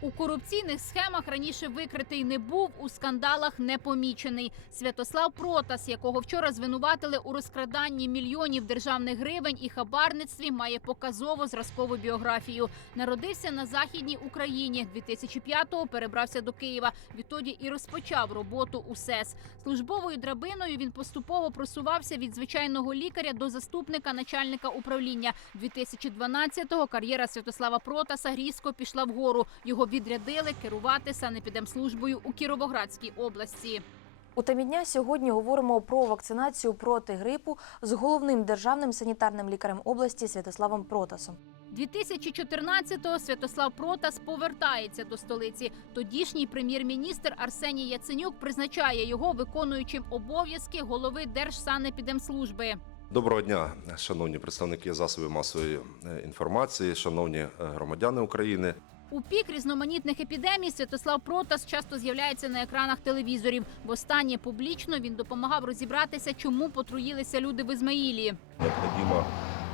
У корупційних схемах раніше викритий не був, у скандалах не помічений. Святослав Протас, якого вчора звинуватили у розкраданні мільйонів державних гривень і хабарництві, має показово зразкову біографію. Народився на західній Україні. 2005-го перебрався до Києва. Відтоді і розпочав роботу у СЕС. Службовою драбиною він поступово просувався від звичайного лікаря до заступника начальника управління. 2012-го кар'єра Святослава Протаса різко пішла вгору. Його відрядили керувати санепідемслужбою у Кіровоградській області. У темі дня сьогодні говоримо про вакцинацію проти грипу з головним державним санітарним лікарем області Святославом Протасом. 2014-го Святослав Протас повертається до столиці. Тодішній прем'єр-міністр Арсеній Яценюк призначає його виконуючим обов'язки голови Держсанепідемслужби. Доброго дня, шановні представники засобів масової е, інформації, шановні е, громадяни України. У пік різноманітних епідемій Святослав Протас часто з'являється на екранах телевізорів. Востаннє публічно він допомагав розібратися, чому потруїлися люди в Ізмаїлі. Необходимо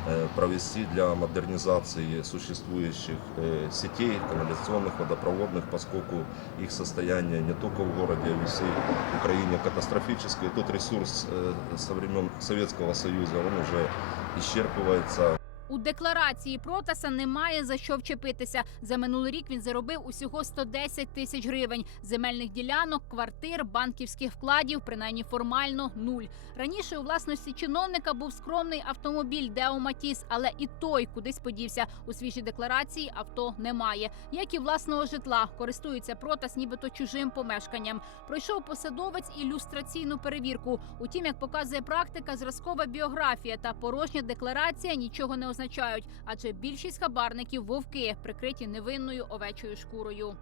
э, провести для модернизации существующих э, сетей канализационных, водопроводных, поскольку их состояние не только в городе, а и в всей Украине катастрофическое. Тот ресурс э, со времен Советского Союза, он уже исчерпывается. У декларації Протаса немає за що вчепитися. За минулий рік він заробив усього 110 тисяч гривень. Земельних ділянок, квартир, банківських вкладів, принаймні формально нуль. Раніше у власності чиновника був скромний автомобіль Део Матіс, але і той кудись подівся. У свіжій декларації авто немає. Як і власного житла, користується Протас, нібито чужим помешканням. Пройшов посадовець ілюстраційну перевірку. Утім, як показує практика, зразкова біографія та порожня декларація нічого не означають, адже більшість хабарників вовки прикриті невинною овечою шкурою.